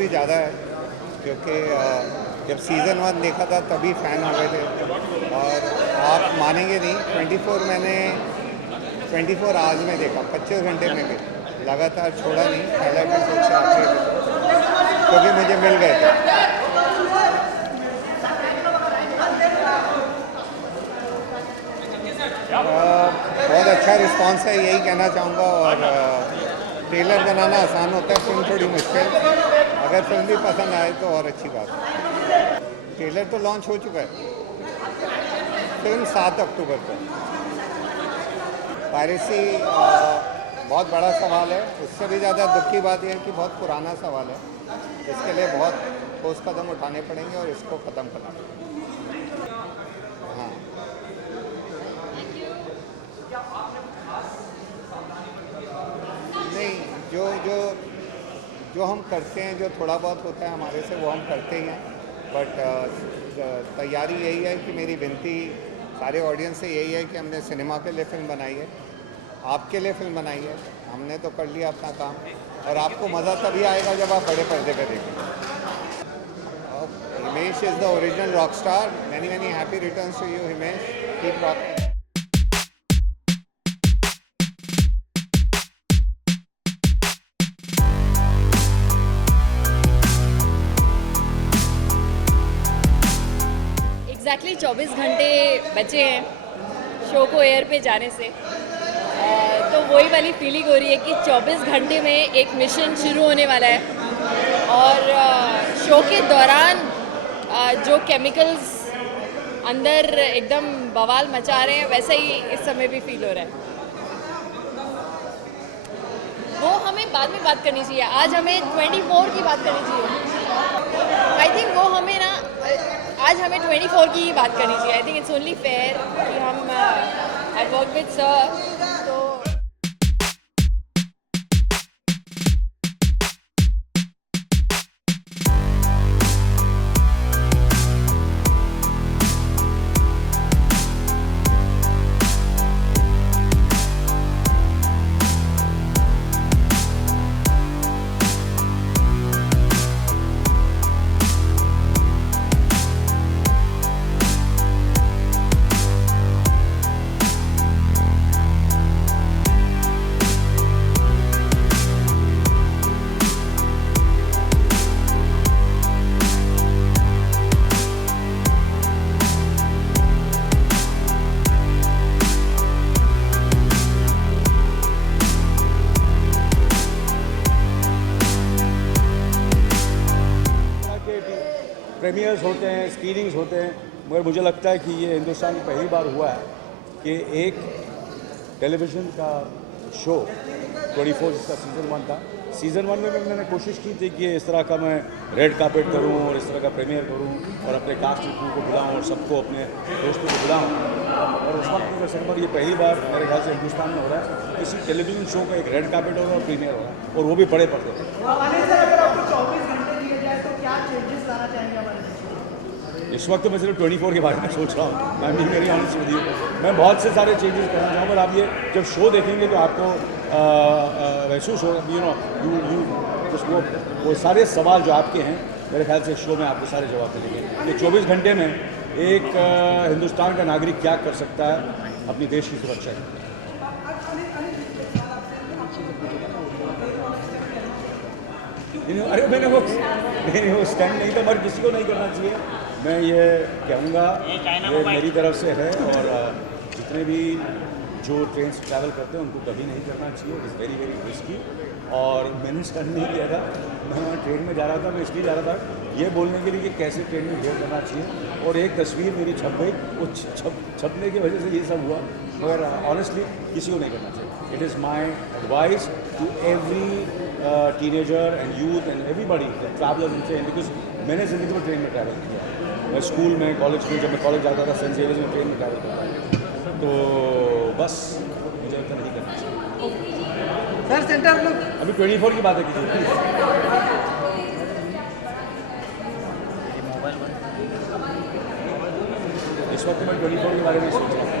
भी ज़्यादा है, क्योंकि जब सीज़न 1 देखा था तभी फ़ैन हो गए थे। और आप मानेंगे नहीं, 24 आवर्स में देखा, 25 घंटे में भी लगातार छोड़ा नहीं, पहला एपिसोड से आखिरी एपिसोड, क्योंकि मुझे मिल गए थे। बहुत अच्छा रिस्पांस है, यही कहना चाहूँगा। और ट्रेलर बनाना आसान होता है, फिल्म थोड़ी मुश्किल। अगर फिल्म भी पसंद आए तो और अच्छी बात है। ट्रेलर तो लॉन्च हो चुका है, फिल्म 7 अक्टूबर को। पायरेसी बहुत बड़ा सवाल है, उससे भी ज़्यादा दुख की बात यह है कि बहुत पुराना सवाल है, इसके लिए बहुत ठोस कदम उठाने पड़ेंगे और इसको ख़त्म करना पड़ेगा। हाँ, नहीं, जो जो जो हम करते हैं, जो थोड़ा बहुत होता है हमारे से, वो हम करते ही हैं। बट तैयारी यही है कि मेरी विनती सारे ऑडियंस से यही है कि हमने सिनेमा के लिए फ़िल्म बनाई है, आपके लिए फ़िल्म बनाई है, हमने तो कर लिया अपना काम। और आपको मज़ा तभी आएगा जब आप बड़े पर्दे पे देखेंगे। Himesh is the original rock star. Many many happy returns to you Himesh, keep rocking. Exactly 24 घंटे बचे हैं शो को एयर पे जाने से। तो वही वाली फीलिंग हो रही है कि 24 घंटे में एक मिशन शुरू होने वाला है। और शो के दौरान जो केमिकल्स अंदर एकदम बवाल मचा रहे हैं, वैसा ही इस समय भी फील हो रहा है। वो हमें बाद में बात करनी चाहिए, आज हमें 24 की बात करनी चाहिए। आई थिंक वो हमें ना, आज हमें 24 की ही बात करनी चाहिए। आई थिंक इट्स ओनली फेयर कि हम आई वर्क विद सर, तो प्रीमियर्स होते हैं, स्क्रीनिंग्स होते हैं, मगर मुझे लगता है कि ये हिंदुस्तान में पहली बार हुआ है कि एक टेलीविज़न का शो 24 जिसका सीज़न 1 था, सीज़न 1 में मैंने कोशिश की थी कि इस तरह का मैं रेड कार्पेट करूं और इस तरह का प्रीमियर करूं और अपने कास्ट क्रू को बुलाऊं और सबको अपने दोस्तों को बुलाऊं। और उस वक्त में कर ये पहली बार मेरे ख्याल से हिंदुस्तान में हो रहा है, किसी टेलीविज़न शो का एक रेड कार्पेट हो रहा है और प्रीमियर हो रहा है, और वो भी बड़े पर्दे पर। इस वक्त तो मैं सिर्फ 24 के बारे में सोच रहा हूँ। मैं भी मेरी ऑनेस्ट विद यू, मैं बहुत से सारे चेंजेस करना चाहूँगा। और आप ये जब शो देखेंगे तो आपको महसूस होगा, यू वो सारे सवाल जो आपके हैं, मेरे ख्याल से शो में आपको सारे जवाब मिलेंगे कि 24 घंटे में एक हिंदुस्तान का नागरिक क्या कर सकता है अपनी देश की सुरक्षा के लिए। अरे मैंने वो स्टैंड नहीं था, मगर किसी को नहीं करना चाहिए। मैं ये कहूँगा, ये मेरी तरफ से है, और जितने भी जो ट्रेन से ट्रैवल करते हैं उनको कभी नहीं करना चाहिए। It's very very risky. और मैंने स्टंट नहीं किया था, मैं वहाँ ट्रेन में जा रहा था। मैं इसलिए जा रहा था ये बोलने के लिए कि कैसे ट्रेन में बिहेव करना चाहिए, और एक तस्वीर मेरी छप गई, वो छपने की वजह से ये सब हुआ। मगर ऑनेस्टली किसी को नहीं करना चाहिए। It is my advice to every teenager and youth and everybody travellers in train, because मैंने ज़िंदगी में ट्रेन में ट्रैवल किया। मैं स्कूल में, कॉलेज में, जब मैं कॉलेज जाता था सेंट जेवियर्स में ट्रेन में ट्रैवल करता था। तो बस मुझे लगता नहीं करना चाहिए। सर सेंटर लोग अभी 24 की बात है कीजिए प्लीज। इस वक्त मैं 24 के बारे में सोच रहा हूँ।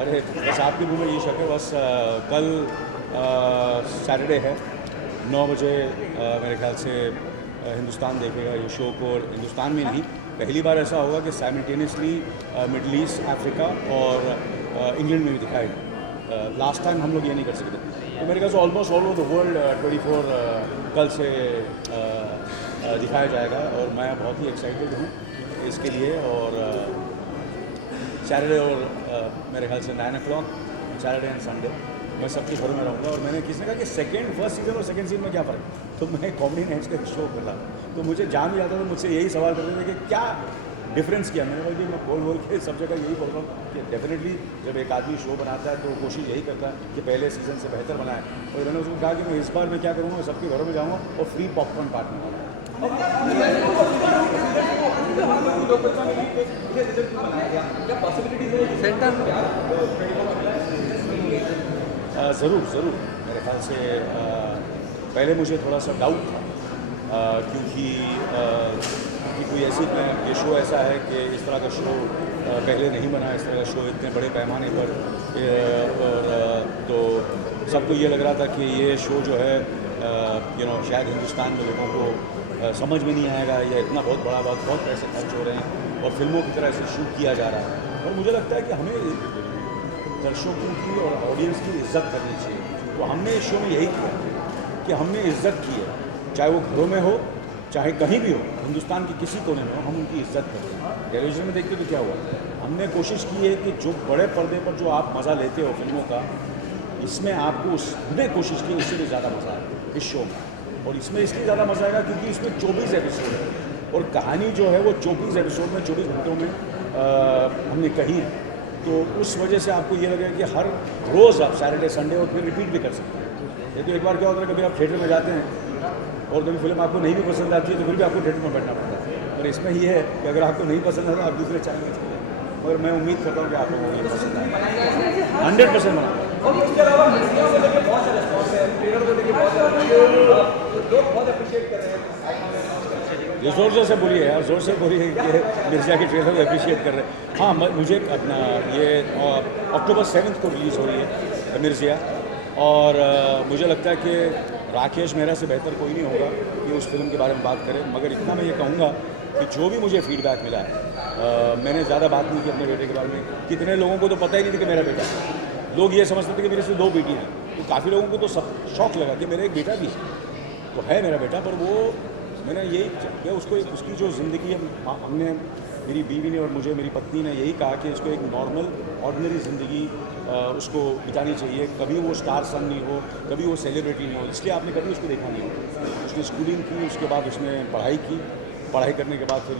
अरे बस आपके मुँह में ये शक है, बस कल सैटरडे है 9 बजे मेरे ख्याल से हिंदुस्तान देखेगा ये शो को। और हिंदुस्तान में नहीं, पहली बार ऐसा होगा कि साइमल्टेनियसली मिडल ईस्ट, अफ्रीका और इंग्लैंड में भी दिखाएगा। लास्ट टाइम हम लोग ये नहीं कर सकते, तो मेरे ख्याल से almost all over the world 24 कल से दिखाया जाएगा। और मैं बहुत ही एक्साइटेड हूँ इसके लिए। और सैटरडे और मेरे ख्याल से 9 o'clock सैटरडे एंड संडे मैं सबके घरों में रहूँगा। और मैंने किसी ने कहा कि फर्स्ट सीज़न और सेकंड सीज़न में क्या फ़र्क, तो मैं कॉमेडी नाइट्स का शो कर रहा, तो मुझे जान भी आता था, मुझसे यही सवाल करते थे कि क्या डिफरेंस किया। मैंने कहा कि मैं बोल के सब जगह यही बोल रहा हूँ कि डेफिनेटली जब एक आदमी शो बनाता है तो कोशिश यही करता है कि पहले सीज़न से बेहतर बनाए। और मैंने उसको कहा कि मैं इस बार मैं क्या करूँगा, सबके घरों में जाऊँगा और फ्री पॉपकॉर्न बांटूँगा। ज़रूर मेरे ख्याल से पहले मुझे थोड़ा सा डाउट था क्योंकि कोई ऐसी ये शो ऐसा है कि इस तरह का शो पहले नहीं बना, इस तरह का शो इतने बड़े पैमाने पर। और तो सबको ये लग रहा था कि ये शो जो है शायद हिंदुस्तान में लोगों को समझ में नहीं आएगा, या इतना बहुत बड़ा बहुत पैसे खर्च हो रहे हैं और फिल्मों की तरह से शूट किया जा रहा है। और मुझे लगता है कि हमें दर्शकों की और ऑडियंस की इज्जत करनी चाहिए। तो हमने इस शो में यही किया कि हमने इज्जत की है, चाहे वो घरों में हो चाहे कहीं भी हो, हिंदुस्तान के किसी कोने में हो, हम उनकी इज्जत करते हैं। टेलीविजन में देखते तो क्या हुआ, हमने कोशिश की है कि जो बड़े पर्दे पर जो आप मज़ा लेते हो फिल्मों का, इसमें आपको उसने कोशिश की उससे भी ज़्यादा मज़ा आएगा इस शो में। और इसमें इसलिए ज़्यादा मज़ा आएगा क्योंकि इसमें 24 एपिसोड है और कहानी जो है वो 24 एपिसोड में 24 घंटों में हमने कही है। तो उस वजह से आपको ये लगेगा कि हर रोज़ आप सैटरडे संडे और फिर रिपीट भी कर सकते हैं। ये तो एक बार क्या होता है, कभी आप थिएटर में जाते हैं और कभी फिल्म आपको नहीं भी पसंद आती है तो फिर भी आपको थिएटर में बैठना पड़ता है। और इसमें ये है कि अगर आपको नहीं पसंद आता तो आप दूसरे चैनल में चले जाएं। मगर मैं उम्मीद करता हूँ कि आप लोगों को ये पसंद आए 100% बनाऊँगा। और उसके अलावा मिर्जिया को लेकर बहुत सारे रिस्पॉन्स है, ट्रेलर को लेकर बहुत सारे लोग बहुत अप्रिशिएट कर रहे हैं। ये ज़ोर से बोलिए यार, ज़ोर से बोलिए कि मिर्ज़ा के ट्रेलर को अप्रिशिएट कर रहे हैं। हाँ, मुझे अपना ये अक्टूबर 7 को रिलीज़ हो रही है मिर्ज़िया। और मुझे लगता है कि राकेश मेहरा से बेहतर कोई नहीं होगा कि उस फिल्म के बारे में बात करें। मगर इतना मैं ये कहूँगा कि जो भी मुझे फीडबैक मिला मैंने ज़्यादा बात नहीं की अपने बेटे के बारे में। कितने लोगों को तो पता ही नहीं था कि मेरा बेटा है। लोग ये समझते थे कि मेरे से 2 बेटी हैं, तो काफ़ी लोगों को तो सब शौक लगा कि मेरा एक बेटा भी है। तो है मेरा बेटा, पर वो मैंने यही कि उसको उसकी जो ज़िंदगी हमने, मेरी बीवी ने और मुझे, मेरी पत्नी ने यही कहा कि इसको एक नॉर्मल ऑर्डिनरी ज़िंदगी उसको बितानी चाहिए। कभी वो स्टार सन नहीं हो, कभी वो सेलिब्रिटी नहीं हो, इसलिए आपने कभी उसको देखा नहीं हो। उसने स्कूलिंग की, उसके बाद उसने पढ़ाई की, पढ़ाई करने के बाद फिर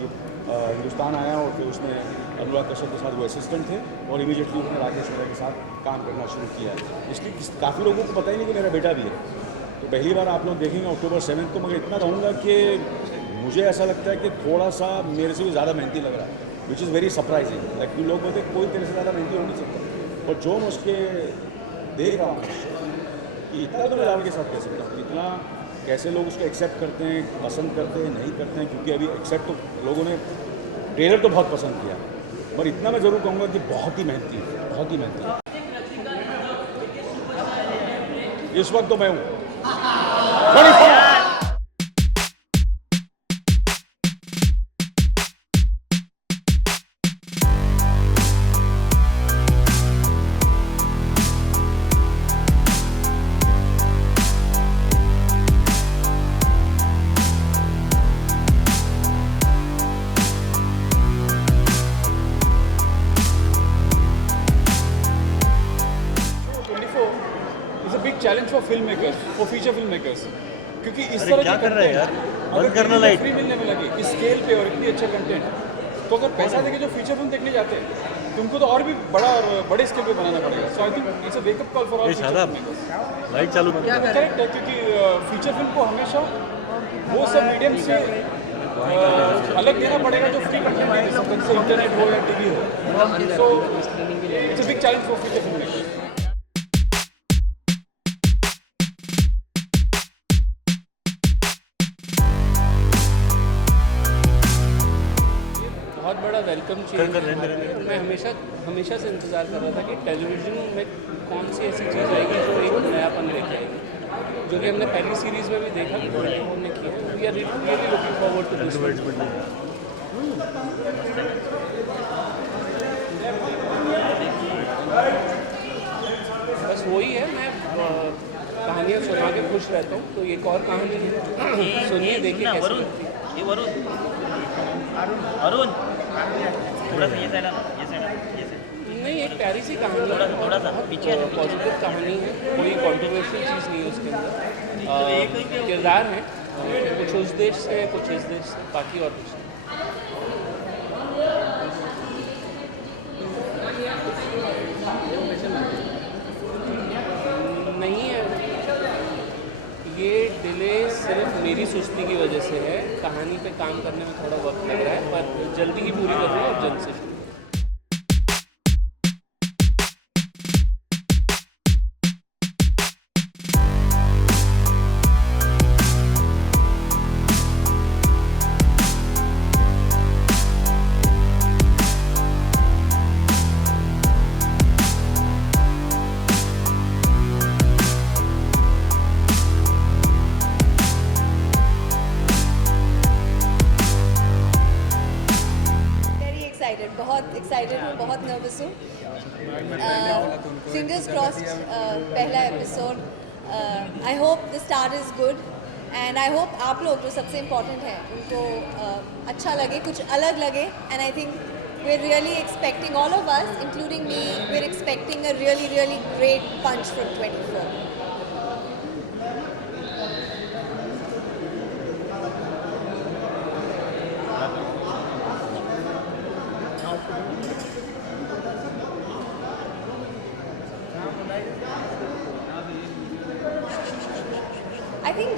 हिंदुस्तान आया और फिर उसने अनुराग कश्यप के साथ वो असिस्टेंट थे और इमीडिएटली उसने राकेश मेहरा के साथ काम करना शुरू किया। इसलिए काफ़ी लोगों को पता ही नहीं कि मेरा बेटा भी है। तो पहली बार आप लोग देखेंगे अक्टूबर 7 को। मगर इतना कहूँगा कि मुझे ऐसा लगता है कि थोड़ा सा मेरे से भी ज़्यादा मेहनती लग रहा है, which is very surprising. Like लोग बोलते कोई तेरे से ज़्यादा मेहनती हो नहीं सकता, और जो मैं उसके देख रहा हूँ कि इतना तो मैं लाल के साथ कह सकता हूँ, इतना कैसे लोग उसको एक्सेप्ट करते हैं, पसंद करते हैं, नहीं करते हैं। क्योंकि अभी एक्सेप्ट तो लोगों ने ट्रेलर तो बहुत पसंद किया, पर इतना मैं ज़रूर कहूँगा कि बहुत ही मेहनती है, बहुत ही मेहनती है। इस वक्त तो मैं हूँ challenge for film makers, for feature film makers, क्योंकि इस तरह क्या कर रहे हैं यार, बंद करना लाइट फ्री मिलने में लगी इस स्केल पे और इतनी अच्छा कंटेंट, तो अगर पैसा देके जो फीचर फिल्म देखने जाते हैं तो उनको तो और भी बड़ा और बड़े स्केल पे बनाना पड़ेगा। So I think it's a wake up call for all feature makers. Light चालू करेक्ट है, क्योंकि फीचर फिल्म को हमेशा वो सब मीडियम से अलग देना पड़ेगा जो फ्री कंटेंट दे सकते हैं, जैसे इंटरनेट हो या टीवी हो। So it's a big challenge for feature film makers. बहुत बड़ा बड़ा वेलकम चेंज है हमारे लिए। मैं हमेशा से इंतज़ार कर रहा था कि टेलीविज़न में कौन सी ऐसी चीज़ आएगी जो एक नयापन लेके आएगी, जो कि हमने पहली सीरीज़ में भी देखा कि उन्होंने किया है। We are really looking forward to this. बस वही है, मैं कहानियाँ सुना के खुश रहता हूँ, तो एक और कहानी है, सुनिए देखिए कैसे लगती है। ये वरुण अरुण थोड़ा सा ये साइड आना, ये साइड नहीं, एक प्यारी सी कहानी है, थोड़ा सा पीछे पॉजिटिव कहानी है, कोई कॉन्ट्रोवर्शियल चीज़ नहीं है उसके अंदर। किरदार हैं, कुछ उस देश से कुछ इस देश से, बाकी और कुछ नहीं है। ये डिले सिर्फ मेरी सुस्ती की वजह से है, कहानी पे काम करने में थोड़ा वक्त लग रहा है, पर जल्दी ही पूरी करूँगा और जल्द से शुरू। बहुत एक्साइटेड हूँ, बहुत नर्वस हूँ। फिंगर्स क्रॉस्ड, पहला episode. I hope the start is good and I hope आप लोग जो सबसे इम्पोर्टेंट है उनको अच्छा लगे, कुछ अलग लगे। And I think we are really expecting, all of us including me, we are expecting a really great punch from 24। I think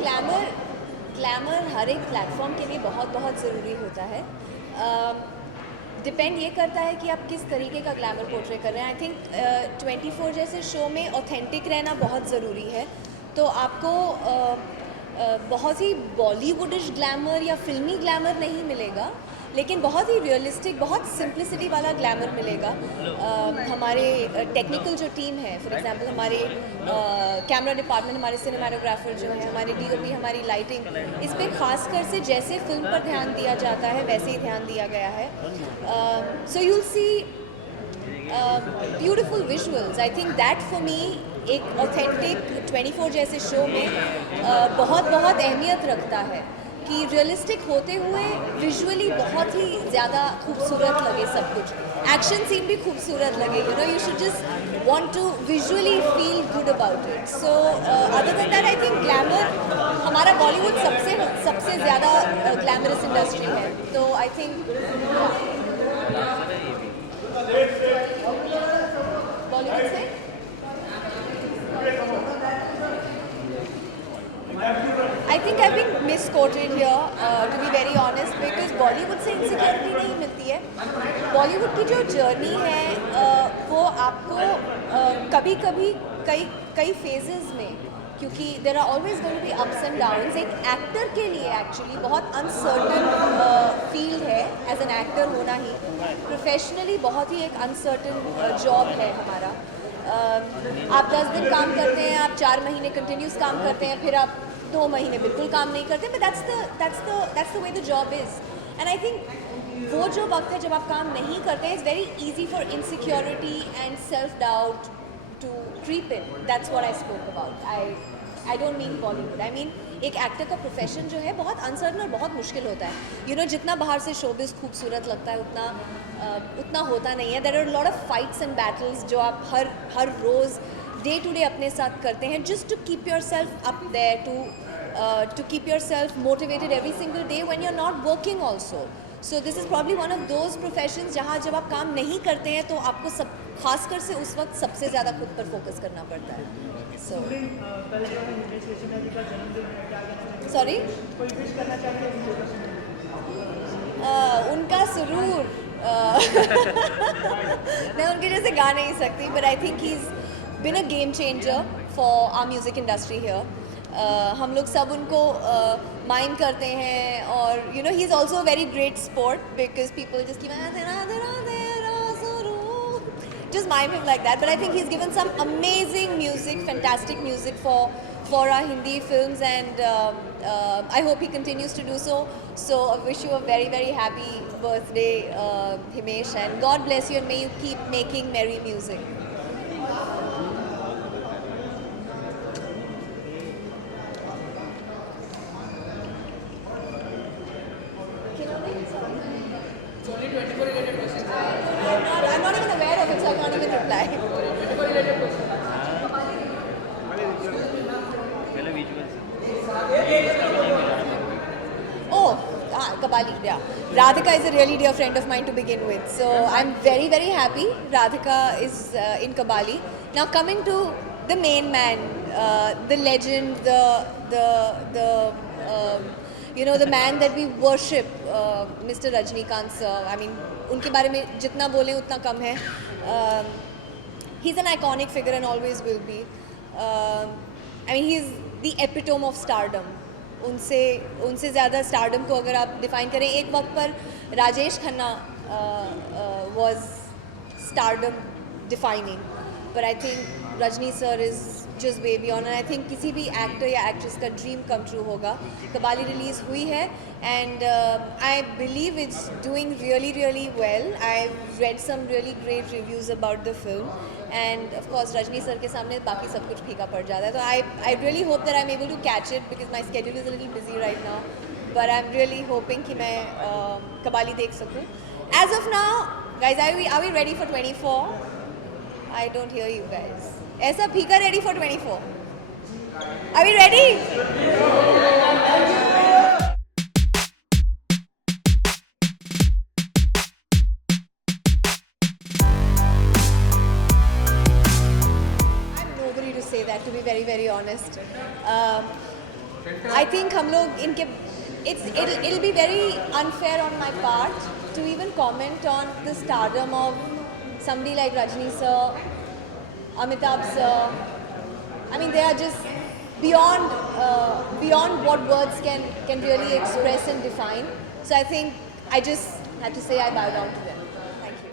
glamour हर एक प्लेटफॉर्म के लिए बहुत ज़रूरी होता है। डिपेंड ये करता है कि आप किस तरीके का ग्लैमर पोर्ट्रे कर रहे हैं। आई थिंक 24 जैसे शो में ऑथेंटिक रहना बहुत ज़रूरी है। तो आपको बहुत ही बॉलीवुडिश ग्लैमर या फिल्मी ग्लैमर नहीं मिलेगा, लेकिन बहुत ही रियलिस्टिक, बहुत सिंप्लिसिटी वाला ग्लैमर मिलेगा। हमारे टेक्निकल जो टीम है, फॉर एग्जांपल हमारे कैमरा डिपार्टमेंट, हमारे सिनेमाटोग्राफर जो है, हमारे डीओपी, हमारी लाइटिंग, इस पर ख़ासकर से जैसे फिल्म पर ध्यान दिया जाता है वैसे ही ध्यान दिया गया है। So you will see beautiful visuals. I think that for me एक ऑथेंटिक 24 जैसे शो में बहुत अहमियत रखता है कि रियलिस्टिक होते हुए विजुअली बहुत ही ज़्यादा खूबसूरत लगे सब कुछ। एक्शन सीन भी खूबसूरत लगे, you know, you should just want to visually feel good about it. So other than that I think glamour, हमारा बॉलीवुड सबसे ज़्यादा ग्लैमरस इंडस्ट्री है। तो आई थिंक बॉलीवुड से I think I've been misquoted here, to be very honest, because Bollywood से इंसिक्योरिटी नहीं मिलती है। बॉलीवुड की जो जर्नी है वो आपको कभी कई फेजेस में, क्योंकि there are always going to be ups and downs. एक एक्टर के लिए एक्चुअली बहुत अनसर्टन फील्ड है, एज एन एक्टर होना ही प्रोफेशनली बहुत ही एक अनसर्टन जॉब है हमारा। आप 10 दिन काम करते हैं, आप 4 महीने कंटिन्यूस काम करते हैं, फिर आप 2 महीने बिल्कुल काम नहीं करते, but that's the way the job is. And I think वो जो वक्त है जब आप काम नहीं करते, it's very easy for insecurity and self doubt to creep in. That's what I spoke about. I don't mean Bollywood, I mean एक एक्टर का प्रोफेशन जो है बहुत अनसर्टन और बहुत मुश्किल होता है। यू नो, जितना बाहर से शोबिज़ खूबसूरत लगता है उतना होता नहीं है। There are lot of fights and battles जो आप हर रोज़ डे टू डे अपने साथ करते हैं, just to keep yourself up there, to keep yourself motivated every single day when you are not working also. So this is probably one of those professions जहाँ जब आप काम नहीं करते हैं तो आपको खासकर से उस वक्त सबसे ज़्यादा खुद पर फोकस करना पड़ता है। सो सॉरी, उनका सुरूर मैं उनके जैसे गा नहीं सकती, but I think he is been a game changer for our music industry here. हम लोग सब उनको माइम करते हैं और you know he is also a very great sport because people just just mime him like that. But I think he's given some amazing music, fantastic music for our Hindi films, and I hope he continues to do so. So I wish you a very, very happy birthday, Himesh, and God bless you, and may you keep making merry music. I'm not even aware of it, so I can't even reply. पहले visuals Oh, Kabali, yeah. Radhika is a really dear friend of mine to begin with. So I'm very, very happy Radhika is in Kabali. Now coming to the main man, the legend, you know, the man that we worship, Mr. Rajnikant sir. I mean, उनके बारे में जितना बोलें उतना कम है. He's an iconic figure and always will be. I mean, he's the epitome of stardom. उनसे ज़्यादा stardom को अगर आप डिफाइन करें, एक वक्त पर Rajesh Khanna was stardom defining, but I think Rajni sir is just way beyond, and I think किसी भी एक्टर या एक्ट्रेस का ड्रीम कम ट्रू होगा. कबाली रिलीज़ हुई है and I believe it's doing really, really well. I've read some really great reviews about the film, and of course Rajni sir के सामने बाकी सब कुछ फीका पड़ जाता है. So I really hope that I'm able to catch it because my schedule is a little busy right now, but I'm really hoping कि मैं कबाली देख सकूँ. As of now, guys, are we ready for 24? I don't hear you guys. ऐसा फीका ready for 24? Are we ready? Say that, to be very, very honest. I think हम लोग इनके it'll be very unfair on my part to even comment on the stardom of somebody like Rajni sir, Amitabh sir. I mean, they are just beyond what words can really express and define. So I think I just had to say I bow down to them. Thank you.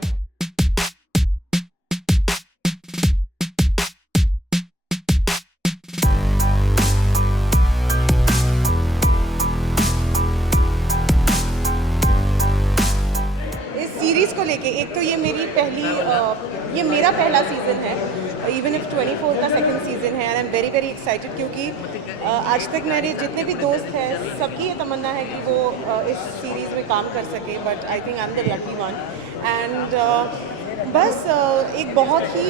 Series को लेके, एक तो ये मेरा पहला season है, even if 24 का second season है, and I am very, very excited क्योंकि आज तक मेरे जितने भी दोस्त हैं सबकी ये तमन्ना है कि वो इस सीरीज़ में काम कर सके, but I think I am the lucky one. And बस एक बहुत ही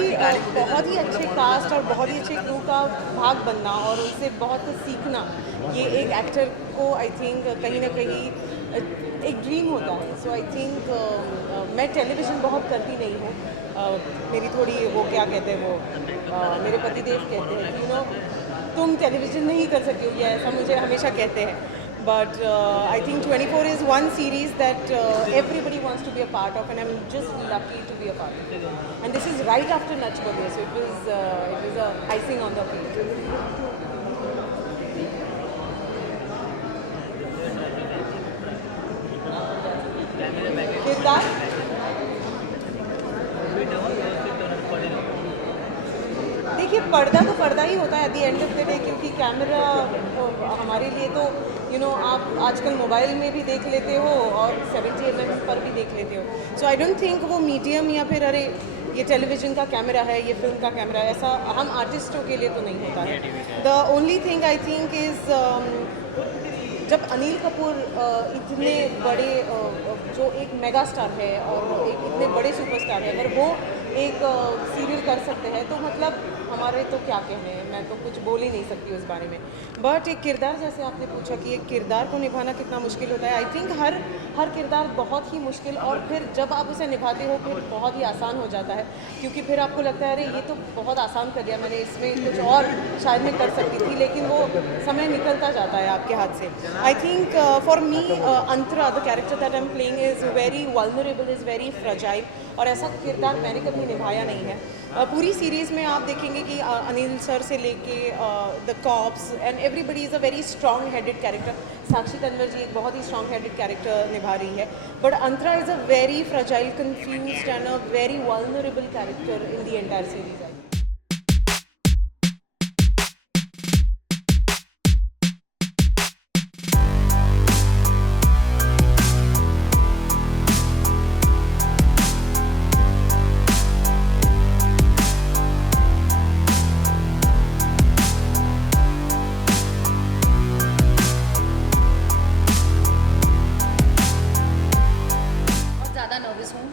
अच्छे कास्ट और बहुत ही अच्छे क्रू का भाग बनना और उनसे बहुत कुछ सीखना, ये एक एक्टर को आई थिंक कहीं ना कहीं एक ड्रीम होता है. सो आई थिंक मैं टेलीविज़न बहुत करती नहीं हूँ, मेरी थोड़ी वो क्या कहते हैं वो मेरे पतिदेव कहते हैं कि यू नो तुम टेलीविज़न नहीं कर सकती हो, या ऐसा मुझे हमेशा कहते हैं. But I think 24 is one series that everybody wants to be a part of, and I'm just lucky to be a part of it. And this is right after Nach Bole, so it was a icing on the cake. किरदार देखिए, पर्दा तो पर्दा ही होता है at the end of the day, क्योंकि camera हमारे लिए तो यू नो आप आजकल मोबाइल में भी देख लेते हो और 70 mm पर भी देख लेते हो. सो आई डोंट थिंक वो मीडियम या फिर अरे ये टेलीविज़न का कैमरा है, ये फिल्म का कैमरा है, ऐसा हम आर्टिस्टों के लिए तो नहीं होता है. The only thing I think is जब अनिल कपूर इतने बड़े जो एक मेगा स्टार है और एक इतने बड़े सुपरस्टार है, अगर वो एक सीरियल कर सकते हैं तो मतलब हमारे तो क्या कहने हैं, मैं तो कुछ बोल ही नहीं सकती उस बारे में. बट एक किरदार, जैसे आपने पूछा कि एक किरदार को निभाना कितना मुश्किल होता है, आई थिंक हर किरदार बहुत ही मुश्किल, और फिर जब आप उसे निभाते हो फिर बहुत ही आसान हो जाता है, क्योंकि फिर आपको लगता है अरे ये तो बहुत आसान कर लिया मैंने, इसमें कुछ और शायद मैं कर सकती थी, लेकिन वो समय निकलता जाता है आपके हाथ से. I think for me Antara, the character that I am playing is very vulnerable, is very fragile, और ऐसा किरदार मैंने कभी निभाया नहीं है. पूरी सीरीज़ में आप देखेंगे कि अनिल सर से लेके the cops and everybody is a very strong headed character. Sakshi Tanwar ji एक बहुत ही स्ट्रॉन्ग हेडेड कैरेक्टर निभा रही है, but Antara is a very fragile, confused and a very vulnerable character in the entire series. Nervous home.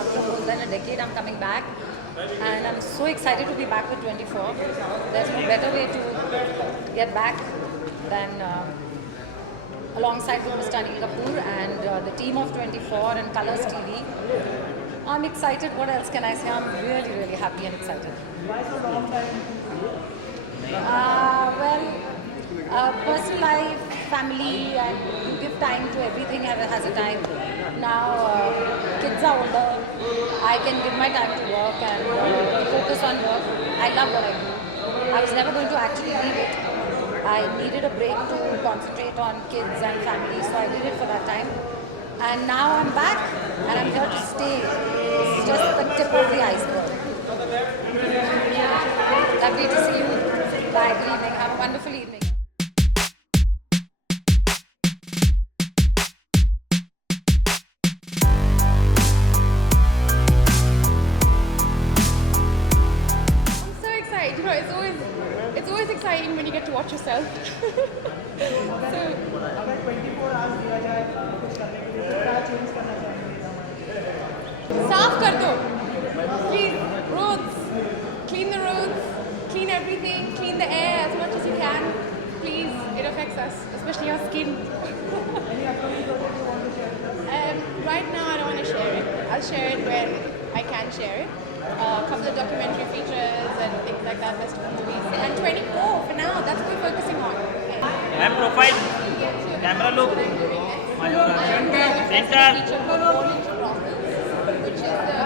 After more than a decade, I'm coming back, and I'm so excited to be back with 24. There's no better way to get back than alongside with Mr. Anil Kapoor and the team of 24 and Colors TV. I'm excited. What else can I say? I'm really, really happy and excited. Why so long time? Personal life, family, and you give time to everything has a time. Now kids are older, I can give my time to work and focus on work. I love what I do. I was never going to actually leave it. I needed a break to concentrate on kids and family, so I did it for that time. And now I'm back and I'm here to stay. It's just the tip of the iceberg. Lovely to see you. Bye, good evening. Have a wonderful evening. It's always exciting when you get to watch yourself. So, साफ कर दो, please. Roads, clean the roads, clean everything, clean the air as much as you can. Please, it affects us, especially our skin. Right now, I don't want to share it. I'll share it when I can share it. A couple of documentary features and things like that, festival movies. And 24 for now, that's what we're focusing on. Ma'am, profile. Camera look. Center. Feature called Orange Brothels, which is the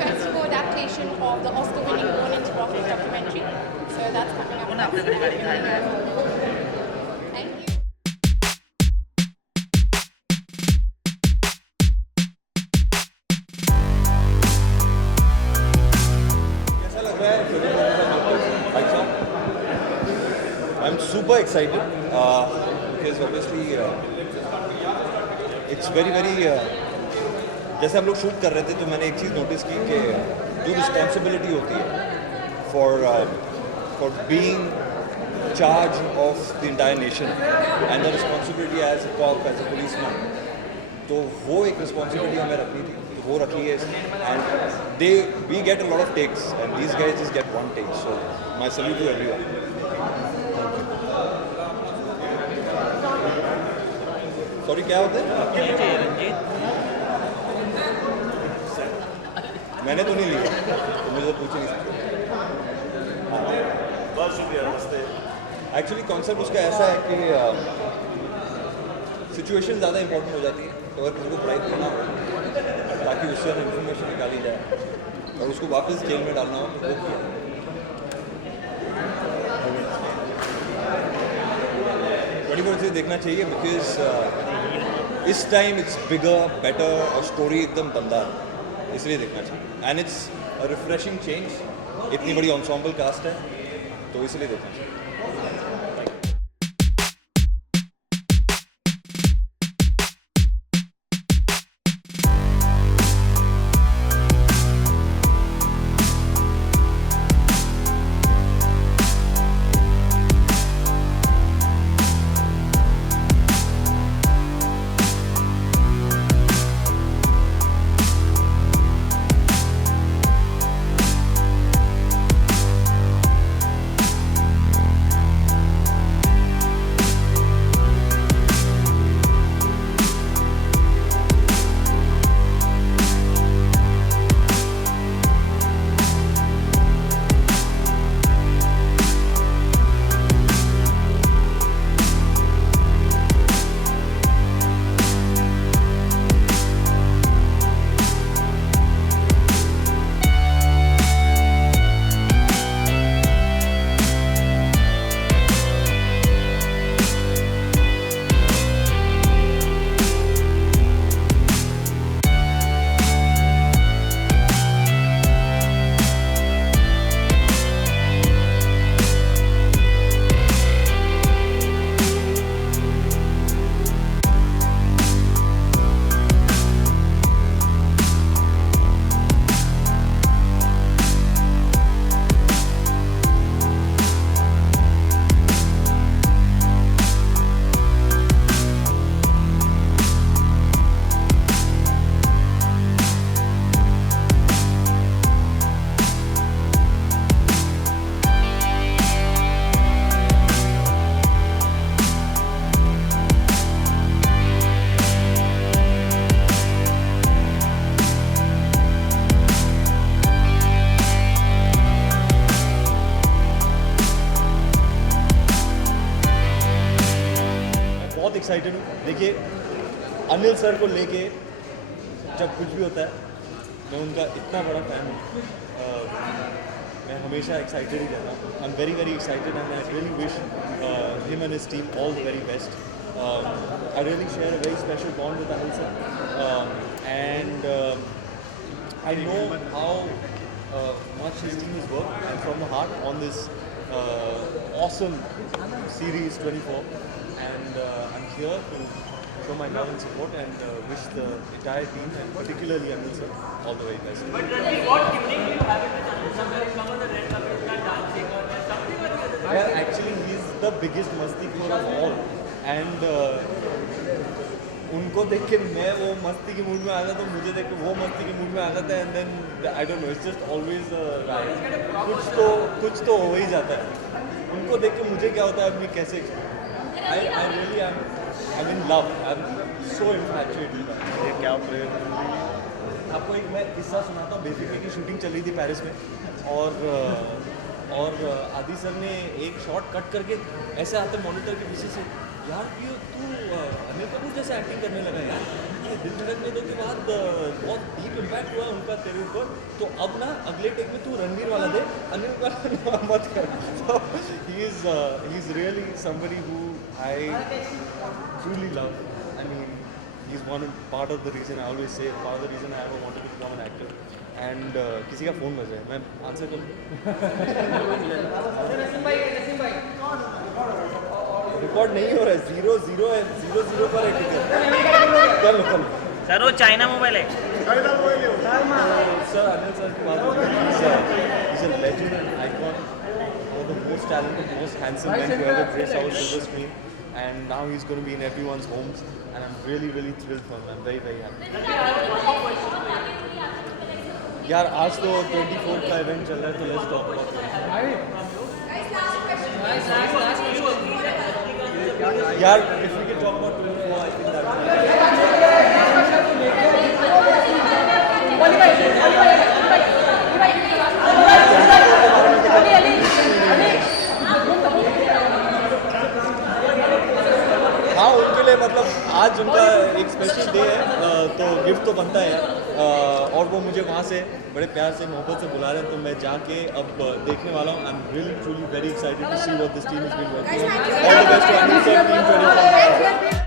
festival adaptation of the Oscar-winning Orange Brothels documentary. So that's coming up. Thank you. I'm super excited because obviously it's very जैसे हम लोग shoot कर रहे थे तो मैंने एक चीज़ notice की कि जो रिस्पॉन्सिबिलिटी होती है for being charge of the entire nation and the responsibility as a cop, as a policeman, तो वो एक रिस्पॉन्सिबिलिटी हमें रखनी थी, तो वो रखी है. And we get a lot of takes and these guys just get one take, so my salute to everyone. Sorry क्या होता है? मैंने तो नहीं लिया, तो मुझे पूछ ही नहीं सकते. बहुत शुक्रिया. नमस्ते. एक्चुअली कॉन्सेप्ट उसका ऐसा है कि सिचुएशन ज़्यादा इंपॉर्टेंट हो जाती है, तो अगर किसी को पढ़ाई करना हो ताकि उससे इन्फॉर्मेशन निकाली जाए और उसको वापस जेल में डालना हो तो वो किया. 24 से देखना चाहिए बिकॉज इस टाइम इट्स बिगर बेटर और स्टोरी एकदम दमदार, इसलिए देखना चाहिए. And it's a refreshing change. इतनी बड़ी एंसेम्बल कास्ट है तो इसलिए देखना चाहिए. एक्साइटेड हूँ. देखिए अनिल सर को लेके जब कुछ भी होता है मैं उनका इतना बड़ा फ़ैन हूँ. मैं हमेशा एक्साइटेड ही रहता हूँ. I am very very excited and I really wish him and his team all the very best. I really share a very special bond with Anil sir, and I know how much his team has worked and from the heart on this awesome series 24, and I'm here to show my love and support and wish the entire team and particularly Anil sir all the very best. But Ranveer, what tuning do you have it with Anil sir? When it comes on the red carpet, start dancing or something or the other? Yeah, actually he's the biggest मस्तीखोर of all, and उनको देख के मैं वो मस्ती के mood में आ जाता हूँ, मुझे देख के वो मस्ती के मूड में आ जाता है, and then I don't know, it's just always कुछ तो हो ही जाता है. उनको देख के मुझे क्या होता है अभी कैसे I really I am in love. I am so infatuated. ये क्या प्रेम. आपको एक मैं किस्सा सुनाता हूँ. बेसिकली की शूटिंग चल रही थी पेरिस में, और आदि सर ने एक शॉट कट करके ऐसे आते मॉनिटर के पीछे से, यार ये तू अनिल कपूर जैसे एक्टिंग करने लगा यार, ये दिल धड़कने दो के बाद बहुत डीप इम्पैक्ट हुआ उनका तेरे ऊपर, तो अब ना अगले टेक में तू रणवीर वाला दे, अनिल वाला मत कर. So he is really somebody who I truly love. I mean, he's part of the reason, I always say, part of the reason I ever wanted to become an actor. And किसी का phone बजा है, मैं answer करूँ. Record नहीं हो रहा है, 0-0 है, 0-0 पर है टिकट. चलो. सर वो चाइना मोबाइल है. सर अनिल सर की बात होगी. He's a legend and icon, one of the most talented, most handsome men to ever grace our silver screen, and now he's going to be in everyone's homes, and I'm really really thrilled for him. I'm very very happy. यार आज तो 24 का event चल रहा है, तो let's talk about it. यार if we can talk about 24, I think that's हाँ उनके लिए मतलब आज उनका एक स्पेशल डे है, तो गिफ्ट तो बनता है यार. और वो मुझे वहाँ से बड़े प्यार से मोहब्बत से बुला रहे हैं, तो मैं जाके अब देखने वाला हूँ. I am really truly very excited to see what this team is being working. All the best to Anil sir, team 24.